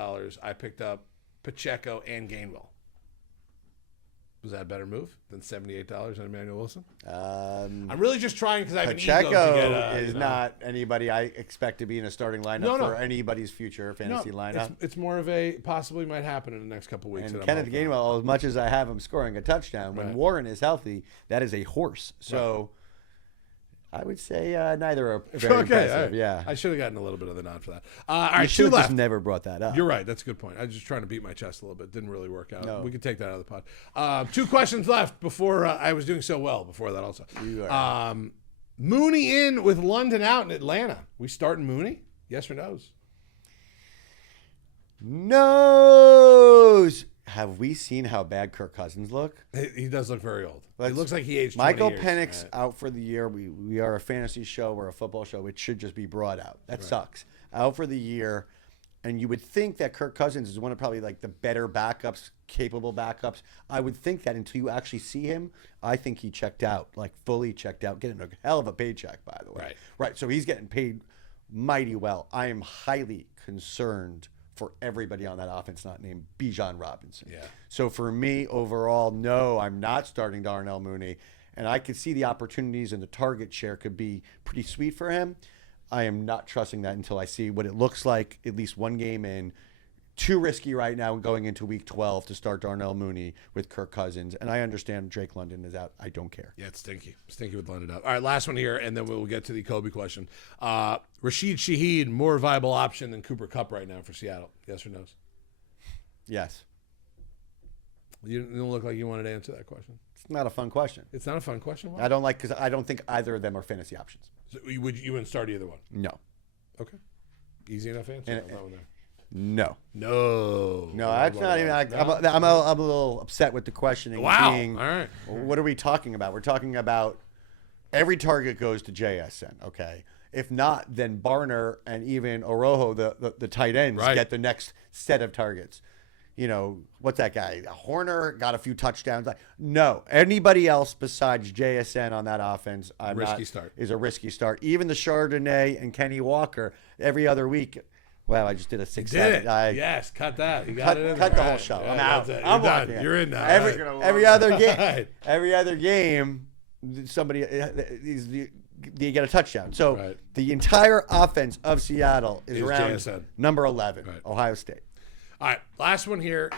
I picked up Pacheco and Gainwell. Was that a better move than $78 on Emmanuel Wilson? I'm really just trying because I have an ego to Pacheco get is not anybody I expect to be in a starting lineup No. for anybody's future fantasy lineup. It's more of a possibly might happen in the next couple weeks. And that I'm Kenneth hoping. Gainwell, as much as I have him scoring a touchdown, when Right. Warren is healthy, that is a horse. So I would say neither are very Okay, impressive. all right. Yeah. I should have gotten a little bit of the nod for that. All You right, should two have left. just never brought that up. You're right. That's a good point. I was just trying to beat my chest a little bit. Didn't really work out. No. We could take that out of the pod. Two questions left before I was doing so well before that also. You are. Mooney in with London out in Atlanta. We starting Mooney? Yes or no's? No's. Have we seen how bad Kirk Cousins look? He does look very old. It Let's- looks like he aged 20 Michael years. Penix Right. out for the year. We are a fantasy show. We're a football show. It should just be brought out. That sucks. Out for the year. And you would think that Kirk Cousins is one of probably like the better backups, capable backups. I would think that until you actually see him. I think he checked out, like fully checked out, getting a hell of a paycheck, by the way. Right. Right. So he's getting paid mighty well. I am highly concerned for everybody on that offense not named Bijan Robinson. Yeah. So for me, overall, no, I'm not starting Darnell Mooney. And I could see the opportunities and the target share could be pretty sweet for him. I am not trusting that until I see what it looks like, at least one game in. Too risky right now going into week 12 to start Darnell Mooney with Kirk Cousins. And I understand Drake London is out. I don't care. Yeah, it's stinky. Stinky with London out. All right, last one here, and then we'll get to the Kobe question. Rashid Shaheed, more viable option than Cooper Kupp right now for Seattle. Yes or no? Yes. You don't look like you wanted to answer that question. It's not a fun question. It's not a fun question. Why? I don't like because I don't think either of them are fantasy options. So you wouldn't start either one? No. Okay. Easy enough answer. And- I'll throw it there. No. No. No, that's not even. I'm a little upset with the questioning. Wow. Being, All right. What are we talking about? We're talking about every target goes to JSN. Okay. If not, then Barner and even Orojo, the tight ends, Right. get the next set of targets. You know, what's that guy? Horner got a few touchdowns. No, anybody else besides JSN on that offense, Start. is a risky start. Even the Chardonnay and Kenny Walker every other week. Wow, I just did a 6 Did it? Yes. Cut that. You got it in Cut there. the All whole right. show. Yeah, I'm that's out. it. I'm You're done. walking. You're in now. Every, All right. every other game, Right. every other game, somebody you get a touchdown. So Right. the entire offense of Seattle is Is around JSN. number 11, Right. Ohio State. All right, last one here.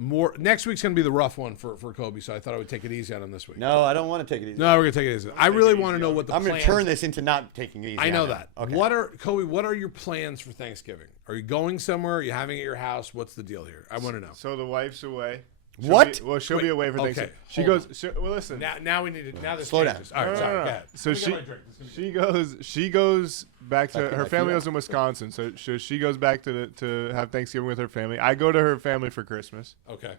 More next week's gonna be the rough one for Kobe, so I thought I would take it easy on him this week. No, I don't want to take it easy. No, we're gonna take it easy. I really want to know what the I'm going plans. to turn this into not taking it easy. I know on him. that. Okay. What are Kobe? What are your plans for Thanksgiving? Are you going somewhere? Are you having it at your house? What's the deal here? I want to know. So the wife's away. What? She'll be away for okay, Thanksgiving. She hold goes. Well, listen. Now we need to. Now this Slow down. changes. All right, sorry. Go ahead. So Let me get my drink. This is gonna be- she goes back to Like her that, family yeah. lives in Wisconsin. So she goes back to have Thanksgiving with her family. I go to her family for Christmas. Okay.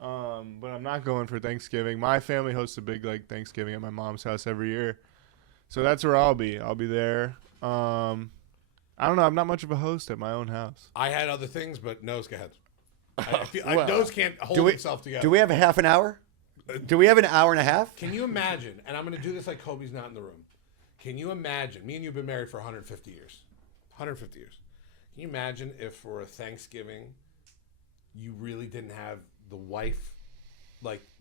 But I'm not going for Thanksgiving. My family hosts a big Thanksgiving at my mom's house every year, so that's where I'll be. I'll be there. I don't know. I'm not much of a host at my own house. I had other things, but nose, go ahead. Well, Nose can't Do hold we, himself together. do we have a half an hour? Do we have an hour and a half? Can you imagine? And I'm going to do this like Kobe's not in the room. Can you imagine? Me and you've been married for 150 years. 150 years. Can you imagine if for a Thanksgiving you really didn't have the wife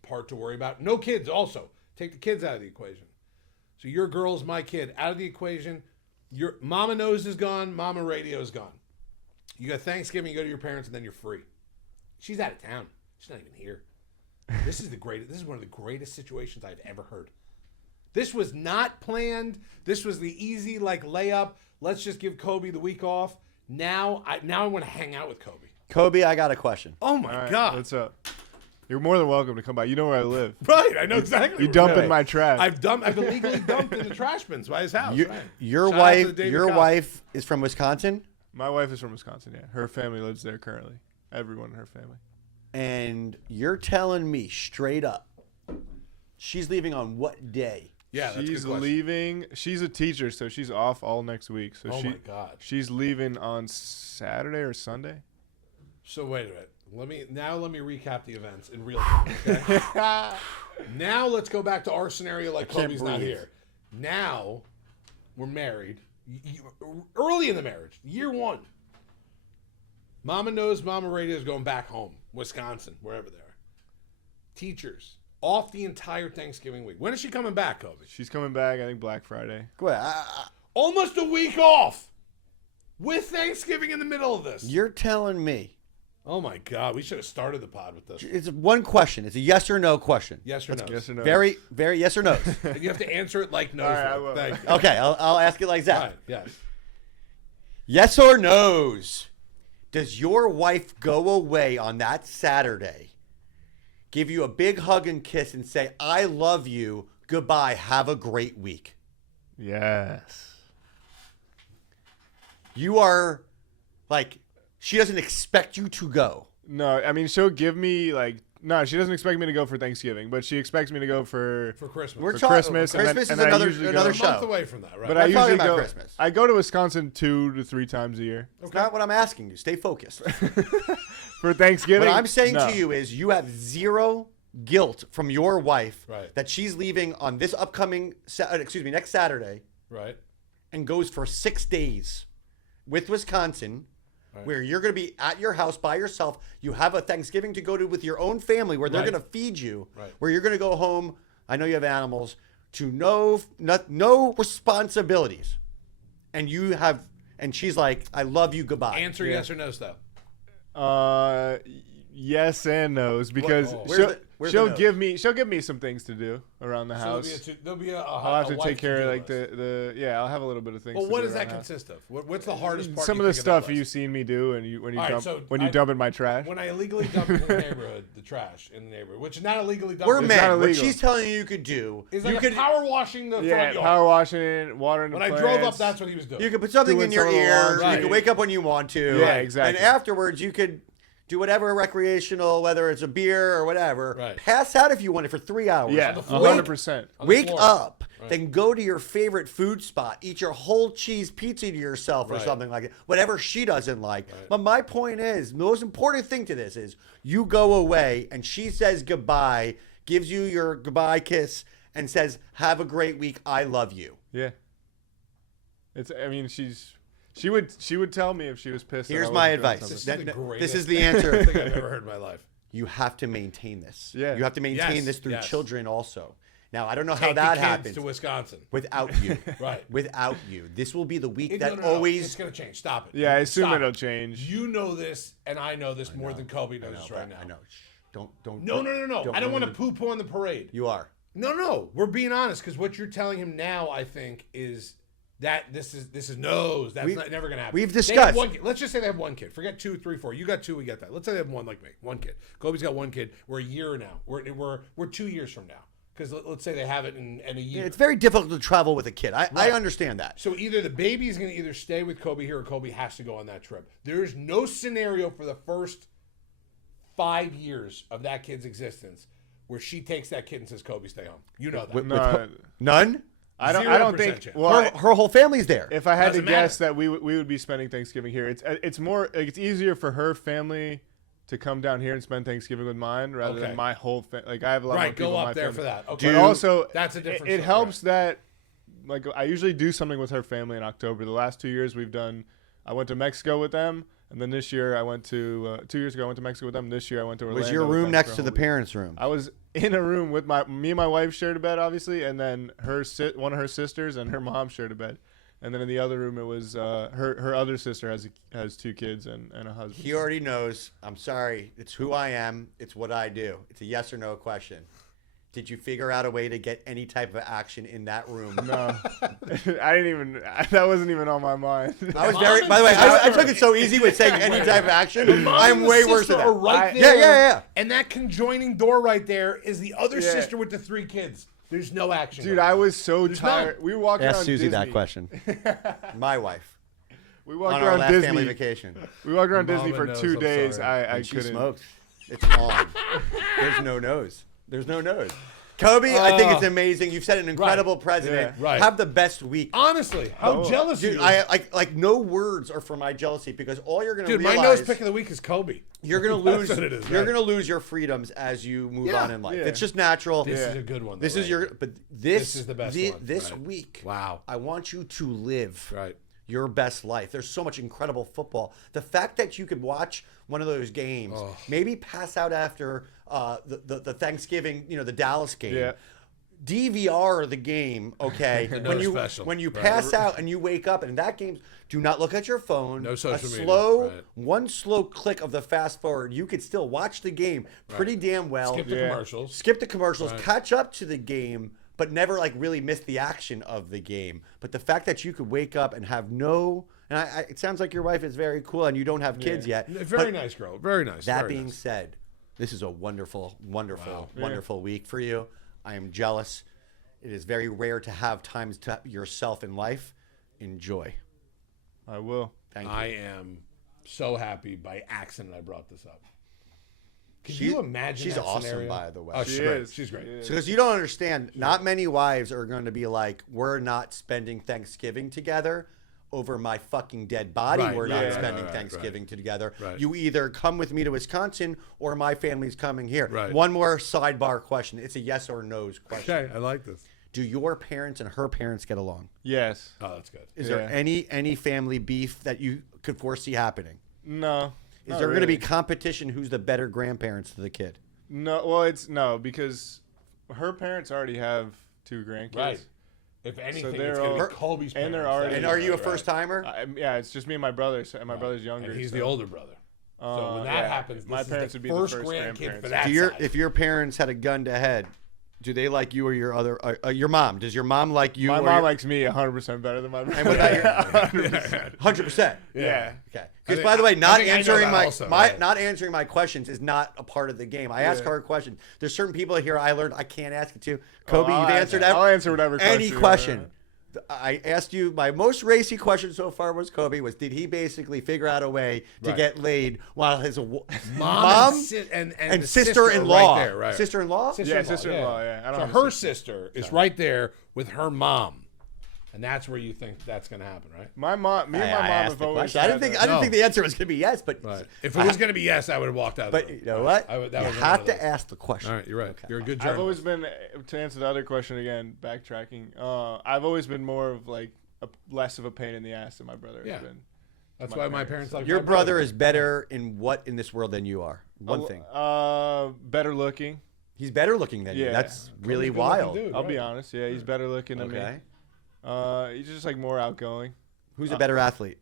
part to worry about? No kids also. Take the kids out of the equation. So your girl's my kid out of the equation. Your Mama Nose is gone. Mama Radio is gone. You got Thanksgiving, you go to your parents, and then you're free. She's out of town. She's not even here. This is one of the greatest situations I've ever heard. This was not planned. This was the easy layup. Let's just give Kobe the week off. Now I want to hang out with Kobe. Kobe, I got a question. Oh my All right, God. what's up? You're more than welcome to come by. You know where I live. Right, I know exactly. You where dump we're in at. my trash. I've illegally dumped in the trash bins by his house. Your, right. your Shout out to wife, David your Cobb. wife is from Wisconsin, My wife is from Wisconsin. Yeah, her family lives there currently. Everyone in her family. and you're telling me straight up, she's leaving on what day? Yeah, that's a She's good question. leaving. She's a teacher, so she's off all next week. So Oh my God. she's leaving on Saturday or Sunday. So wait a minute. Let me recap the events in real time. Okay? Now let's go back to our scenario like can't Kobe's not breathe. here. Now we're married. Early in the marriage, year one. Mama Knows, Mama Radio is going back home, Wisconsin, wherever they are. Teachers off the entire Thanksgiving week. When is she coming back, Kobe? She's coming back. I think Black Friday. Go ahead. Almost a week off with Thanksgiving in the middle of this. You're telling me. Oh my God, we should have started the pod with this. It's one question. It's a yes or no question. Yes or no? Yes or no? Very, very yes or no. And you have to answer it like no. All right, I will. Thank you. Okay, I'll ask it like that. Fine, yes. Yes or no's? Does your wife go away on that Saturday, give you a big hug and kiss, and say, I love you, goodbye, have a great week? Yes. You are she doesn't expect you to go. No, I mean she'll give me no, she doesn't expect me to go for Thanksgiving, but she expects me to go for Christmas. We're For talking Christmas, and then- Christmas and is then I another usually go- another a month show. away from that, right? But I'm I talking usually about go. Christmas. I go to Wisconsin 2 to 3 times a year That's not what I'm asking you. Stay focused. for Thanksgiving. What I'm saying No. to you is you have zero guilt from your wife Right. that she's leaving on this upcoming, next Saturday Right. and goes for 6 days with Wisconsin, where you're going to be at your house by yourself. You have a Thanksgiving to go to with your own family where they're Right. going to feed you, Right. where you're going to go home. I know you have animals to no responsibilities. And she's like, I love you. Goodbye. Answer yes or no, though. Yes and no's because What- where's she'll the no's? she'll give me some things to do around the So house. there'll be a I'll have to wife take care of to-do list. the I'll have a little bit of things. Well, to what do does that around the house. consist of? What's the hardest part? Some you of the think that stuff list? you've seen me do when you All right, dump so when you dump in my trash. When I illegally dump in the neighborhood, the trash in the neighborhood, which is not illegally dumped. We're it's not men. What illegal. she's telling you could do, It's you like could power washing the Yeah, front yard. power washing, watering the When I plants. drove up, that's what he was doing. you could put something Doing in your some of the ear. laundry. You can wake up when you want to. Yeah, exactly. And afterwards, you could do whatever recreational, whether it's a beer or whatever. Right. Pass out if you want it for 3 hours. Yeah, the floor. 100%. On the Wake floor. up, Right. then go to your favorite food spot. Eat your whole cheese pizza to yourself or Right. something like that. Whatever she doesn't like. But my point is, the most important thing to this is you go away and she says goodbye, gives you your goodbye kiss, and says, have a great week. I love you. Yeah. I mean, she would tell me if she was pissed. that Here's I my wasn't doing advice. something. This is the This greatest is the answer. thing I've ever heard in my life. You have to maintain this. Yeah. You have to maintain Yes, this through yes. children also. Now, I don't know how Take that the kids happens to Wisconsin. without you. Right. Without you. This will be the week No, that no, no, always. It's going to change. Stop it. Yeah, I assume Stop it'll it. change. You know this, and I know this more than Kobe knows this right now. I know. Shh. Don't. No. I don't want to poo-poo on the parade. You are. No. We're being honest because what you're telling him now, I think, is This is no's. That's never gonna happen. we've They have discussed. one kid. Let's just say they have one kid. Forget 2, 3, 4. You got 2. We get that. Let's say they have one like me. One kid. Kobe's got one kid. We're a year now. We're 2 years from now. Because let's say they have it in a year. It's very difficult to travel with a kid. I understand that. So either the baby is going to either stay with Kobe here or Kobe has to go on that trip. There's no scenario for the first 5 years of that kid's existence where she takes that kid and says, Kobe, stay home. You know that. No, None. I 0% don't think. chance. Well, Her whole family's there. if I had to Doesn't guess that we would be spending Thanksgiving here, it's more like it's easier for her family to come down here and spend Thanksgiving with mine rather Okay. than my whole like I have a lot more Right, people go in my up there family. for that. Okay. But also, That's a different It story, helps that like I usually do something with her family in October. The last 2 years I went to Mexico with them, and then this year I went to 2 years ago I went to Mexico with them. This year I went to Orlando. Was your with room them next for a to the whole week. parents' room? I was in a room with me and my wife shared a bed, obviously, and then one of her sisters and her mom shared a bed, and then in the other room it was her other sister has 2 kids and a husband. He already knows. I'm sorry. It's who I am. It's what I do. It's a yes or no question. Did you figure out a way to get any type of action in that room? No, I didn't even. That wasn't even on my mind. I was very. By the way, I took it so easy with saying any type of action. Mom I'm and the way worse sister than are that. right Yeah, there. yeah. And that conjoining door right there is the other Yeah. sister with the 3 kids. There's no action. Dude, going I on. was so There's tired. none. We were walking Ask around Susie Disney. that question. My wife. We walked On our around last Disney. family vacation. We walked around Disney Mama for knows, 2 I'm days. sorry. I And she couldn't. smoked. It's on. There's no nose. There's no nose. Kobe, I think it's amazing. You've set an incredible president. Yeah. Right. Have the best week. Honestly, how jealous Dude, are you? I like no words are for my jealousy because all you're gonna Dude, my realize nose pick of the week is Kobe. you're gonna That's lose what it is, you're right. gonna lose your freedoms as you move Yeah. on in life. Yeah. It's just natural. This Yeah. is a good one. This though, is right? your but this is the best thi- one, this right. week. Wow. I want you to live Right. your best life. There's so much incredible football. The fact that you could watch one of those games, maybe pass out after the Thanksgiving, the Dallas game. Yeah. DVR the game, okay? No special. When you Right. pass out and you wake up and that game, do not look at your phone. No social media, right. One slow click of the fast forward, you could still watch the game pretty damn well. Skip the Yeah. commercials. Skip the commercials, Right. catch up to the game, but never like really miss the action of the game. But the fact that you could wake up and have it sounds like your wife is very cool and you don't have kids yet. Very but nice girl. Very nice. that very being nice. said, this is a wonderful, wonderful, Yeah. wonderful week for you. I am jealous. It is very rare to have times to yourself in life. Enjoy. I will. Thank you. I am so happy by accident I brought this up. Can She- you imagine she's that awesome, scenario? by the way. Oh, She she's great. is. She's great. She is. Because you don't understand, not many wives are going to be like, we're not spending Thanksgiving together over my fucking dead body. Right, We're not yeah, spending right, Thanksgiving together. Right. You either come with me to Wisconsin or my family's coming here. Right. One more sidebar question. It's a yes or no's question. Okay, I like this. Do your parents and her parents get along? Yes. Oh, that's good. Is Yeah. there any family beef that you could foresee happening? No. Is not there going to be really. competition who's the better grandparents to the kid? No. Well, it's no because her parents already have 2 grandkids. Right. If anything, they're it's going to all- be Kobe's and they're parents. already- And are you a Right. first timer? Yeah, it's just me and my brother, and my brother's younger. And he's so- the older brother. So when that yeah. happens, My this is parents the would be the first first grandkid for grandparents. that side. If your parents had a gun to head, do they like you or your other your mom? Does your mom like you? My or mom your, likes me 100% better than my brother. And what about your 100%. 100%? Yeah. Okay. I Because think- by the way, I not think I know answering that my also, right. not answering my questions is not a part of the game. I ask Yeah. her questions. There's certain people here I learned I can't ask it to. Kobe, I'll you've answered I'll answer whatever any question. question. I asked you, my most racy question so far was Kobe, was did he basically figure out a way to Right. get laid while his Mom, and and the sister-in-law, are right there, right. Sister-in-law? Yeah, sister-in-law, yeah. I don't So have a her sister. sister is right there with her mom, and that's where you think that's going to happen, right? My mom, me and my I mom asked have the always. question. I didn't had think that. I didn't think the answer was going to be yes, but Right. If it was going to be yes, I would have walked out. but of the you room. know Right. what? I would, that You was have one of to those. ask the question. All right, you're right. Okay. You're a good I've journalist. always been to answer the other question again, backtracking. I've always been more of like less of a pain in the ass than my brother Yeah. has been. That's my why my parents. parents like Your my brother is better in what in this world than you are? One thing. Better looking. He's better looking than you. Yeah. That's really Kobe's a good-looking wild. dude, I'll be right. honest. Yeah, he's better looking than Okay. me. He's just like more outgoing. Who's a better athlete?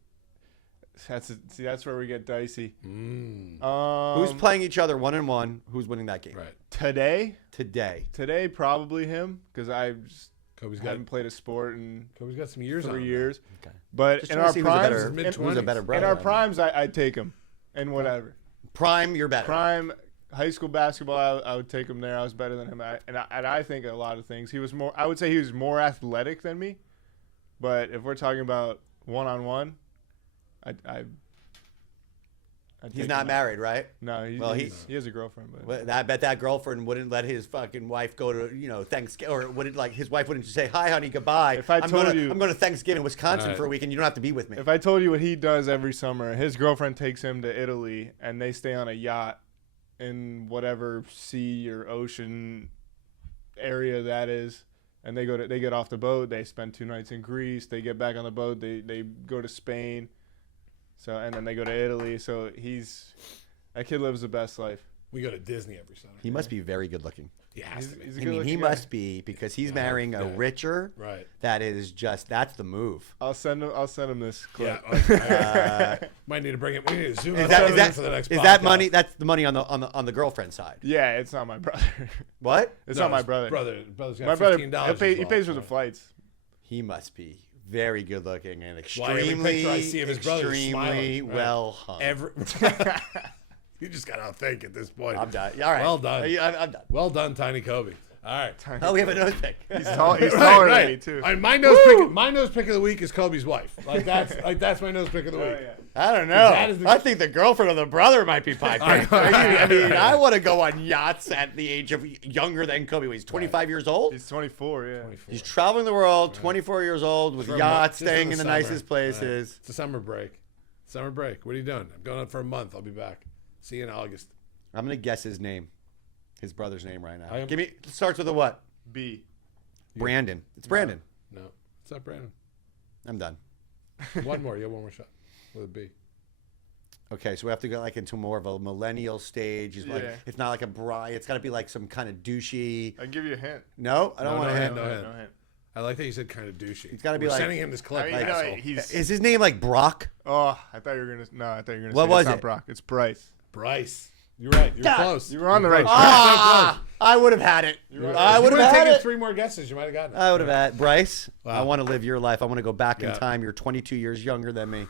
That's where we get dicey. Mm, Who's playing each other 1-on-1? Who's winning that game? right. Today? Today. Today probably him because I just Kobe's got haven't played a sport in some years on 3 him. years. Okay. But Just in trying our to see primes, who's a better in brother. our primes, I'd take him and whatever. Prime, you're better. Prime high school basketball, I would take him there. I was better than him, and I think a lot of things. He was more. I would say he was more athletic than me. But if we're talking about one-on-one, He's not married, right? No, he has a girlfriend. But Well, I bet that girlfriend wouldn't let his fucking wife go to, Thanksgiving, or wouldn't like his wife wouldn't just say, "Hi, honey, goodbye. If I I'm told going you- to Thanksgiving, Wisconsin Right. for a week, and you don't have to be with me." if I told you what he does every summer, his girlfriend takes him to Italy, and they stay on a yacht in whatever sea or ocean area that is, and they get off the boat. They spend 2 nights in Greece. They get back on the boat. They go to Spain. So and then they go to Italy. So that kid lives the best life. We go to Disney every summer. He must be very good looking. He has to be. He's a I mean, he good-looking guy. must be, because he's marrying a richer. Right. That's the move. I'll send him this clip. Yeah. Might need to bring it. We need to zoom Is that, that for the next is that podcast. money? That's the money on the girlfriend side. Yeah, it's not my brother. What? It's No, not my his brother. Brother's got My brother, $15. he pays for the flights. He must be very good looking and Why, every extremely, picture I see of his brother is extremely smiling. Right. well hung. You just got to think at this point. I'm done. All right. Well done. I'm done. Well done, Tiny Kobe. All right. Oh, we have a nose pick. He's taller Right. than me too. My nose pick of the week is Kobe's wife. That's my nose pick of the week. Oh, yeah. I don't That is know. the- I think the girlfriend of the brother might be my pick. I mean, I want to go on yachts at the age of younger than Kobe. He's 25 years old. He's 24. Yeah. He's traveling the world, 24 years old, with For a yachts, month, just staying for in the summer. nicest places. Right. It's a summer break. Summer break. What are you doing? I'm going on for a month. I'll be back. See you in August. I'm gonna guess his name, his brother's name right now. I am- Give me. Starts with a what? B. Brandon. It's Brandon. No, it's not Brandon. I'm done. One more. You have one more shot with a B. Okay, so we have to go like into more of a millennial stage. He's like, Yeah. it's not like a bri. It's got to be like some kind of douchey. I can give you a hint. No, I don't No, want no to hint, hint. no hint. No hint. I like that you said kind of douchey. It's gotta be We're like- sending him this clip. I mean, asshole. Is his name like Brock? Oh, I thought you were gonna. No, I thought you were gonna. What say was it's not it? Brock. It's Bryce. Bryce. You're right. You're God, close. you were on the You're right close. Ah, I would have had it. I If would you have had taken it. 3 more guesses, you might have gotten it. I would have had Bryce. Wow. I want to live your life. I want to go back in Yeah. time. You're 22 years younger than me.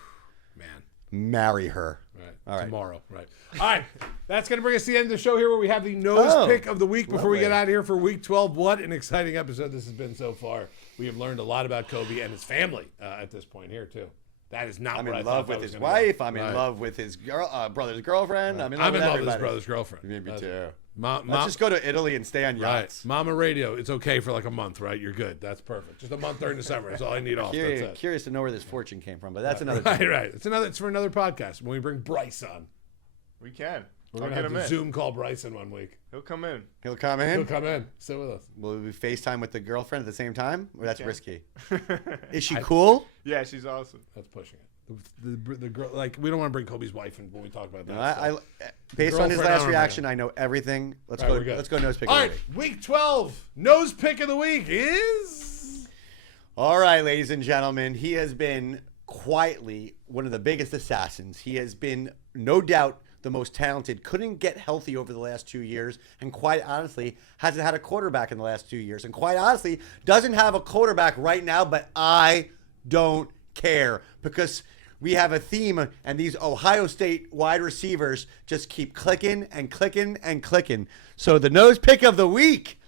Man. Marry her. Right. All right. Tomorrow. Right. All right. That's going to bring us to the end of the show here where we have the nose Oh, pick of the week before we lovely. get out of here for week 12. What an exciting episode this has been so far. We have learned a lot about Kobe and his family at this point here, too. That is not I'm where I in thought love that with was his gonna wife. go. I'm in Right. love with his brother's girlfriend. I'm in love I'm with in love with his everybody. brother's girlfriend. Me That's- too. Let's just go to Italy and stay on Right. yachts. Mama Radio, it's okay for like a month, right? You're good. That's perfect. Just a month during the summer. That's all I need off. Curious, That's it. curious to know where this fortune came from, but that's another. Right, right. It's for another podcast. When we bring Bryce on. We can. We're I'll gonna get have him to in. Zoom call Bryson one week. He'll come in. He'll come He'll in. come in. Sit with us. Will we FaceTime with the girlfriend at the same time? Or that's can. risky. Is she cool? Yeah, she's awesome. That's pushing it. The girl, like, we don't want to bring Kobe's wife in when we talk about that. No, stuff. based on his Girlfriend, I last don't reaction, I know everything. Let's All right, go. we're good. Let's go nose pick All of right, the week. week 12, nose pick of the week is. All right, ladies and gentlemen, he has been quietly one of the biggest assassins. He has been, no doubt, the most talented. Couldn't get healthy over the last 2 years, and quite honestly, hasn't had a quarterback in the last 2 years, and quite honestly, doesn't have a quarterback right now. But I don't care, because we have a theme, and these Ohio State wide receivers just keep clicking and clicking and clicking. So the nose pick of the week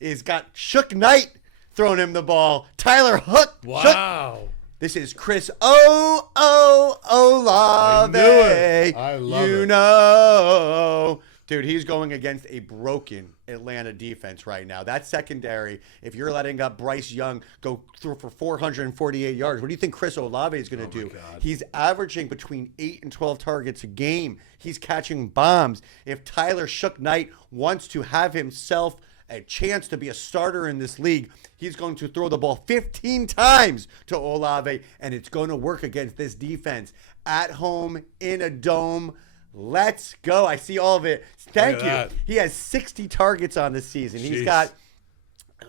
is got Shook Knight throwing him the ball. Tyler Hook. Shook. Wow. This is Chris Olave. I knew it. I love you it. know. Dude, he's going against a broken Atlanta defense right now. That secondary, if you're letting up Bryce Young go through for 448 yards, what do you think Chris Olave is going to do? God. He's averaging between 8 and 12 targets a game. He's catching bombs. If Tyler Shook Knight wants to have himself a chance to be a starter in this league, he's going to throw the ball 15 times to Olave, and it's going to work against this defense. At home, in a dome. Let's go. I see all of it. Thank Look you. at that. He has 60 targets on this season. He's Jeez. got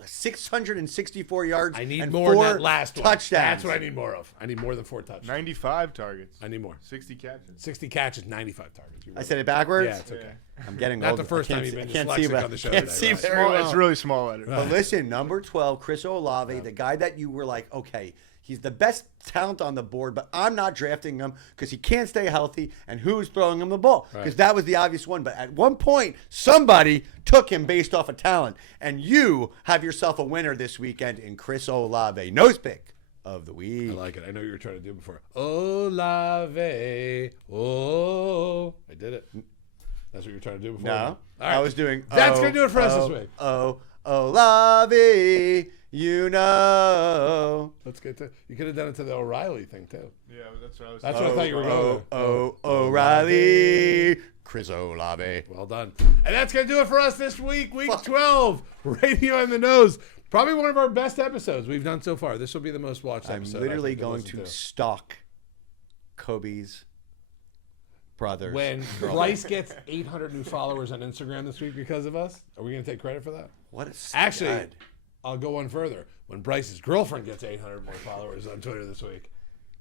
664 yards. I need and more 4 than that last one. touchdowns. That's what I need more of. I need more than 4 touchdowns. 95 targets. I need more. 60 catches. 60 catches, 95 targets. You I wrote said it. it backwards. Yeah, it's okay. I'm getting Not old. the first I time can't you've see- been I can't see dyslexic well- on the show can't today, see right? very well. It's really small letters. But listen, number 12, Chris Olave, the guy that you were like, okay, he's the best talent on the board, but I'm not drafting him because he can't stay healthy. And who's throwing him the ball? Because that was the obvious one. But at one point, somebody took him based off of talent. And you have yourself a winner this weekend in Chris Olave. Nose pick of the week. I like it. I know you were trying to do it before. Olave. Oh. I did it. That's what you were trying to do before. No, All right. I was doing. That's going to do it for us this week. Olave, you know. Let's get to. You could have done it to the O'Reilly thing, too. Yeah, that's what I was That's what I thought you were going to. O'Reilly, Chris Olave. Well done. And that's going to do it for us this week, week 12. Radio in the Nose. Probably one of our best episodes we've done so far. This will be the most watched I'm episode. literally I think going listen to stalk Kobe's brothers. When Bryce gets 800 new followers on Instagram this week because of us, are we going to take credit for that? What a Actually, stud. I'll go one further. When Bryce's girlfriend gets 800 more followers on Twitter this week.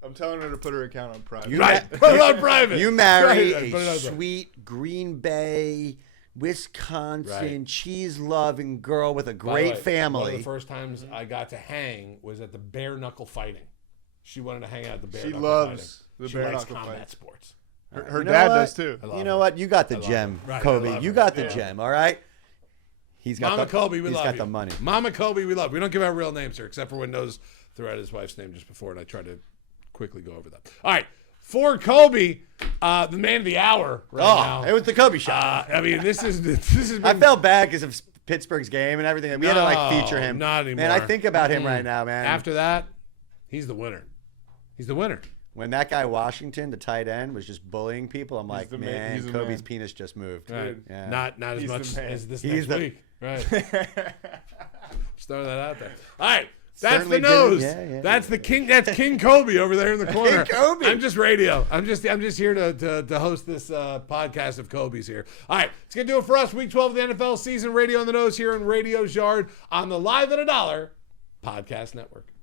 I'm telling her to put her account on private. You Right. Put it on private. You marry Right. Put it on a private. sweet Green Bay, Wisconsin, Right. cheese-loving girl with a By the great way, One family. of the first times I got to hang was at the bare knuckle fighting. She wanted to hang out at the bare She knuckle loves fighting. the She bare likes knuckle combat fights. sports. Her You know dad what? does too. I love You know her. what? You got the love gem, her. Right, I Kobe. love You her. got the Yeah. gem, all right? He's got Mama the, Kobe, we he's love got you. the money. Mama Kobe, we love. We don't give out real names here, except for when Nose threw out his wife's name just before, and I tried to quickly go over that. All right, for Kobe, the man of the hour right now. It was the Kobe shot. I mean, this has been. I felt bad because of Pittsburgh's game and everything. We had to like feature him. Not anymore. Man, I think about him right now, man. After that, he's the winner. He's the winner. When that guy Washington, the tight end, was just bullying people, I'm like, the man. man, He's the Kobe's man. penis just moved. Right. Yeah. Not as He's the much man. as this He's next the- week. Right. Just throwing that out there. All right. That's Certainly the Nose. didn't- yeah. That's the king. That's King Kobe over there in the corner. Kobe. I'm just radio. I'm just here to host this podcast of Kobe's here. All right, it's gonna do it for us. Week 12 of the NFL season. Radio on the Nose here in Radio's Yard on the Live at a Dollar Podcast Network.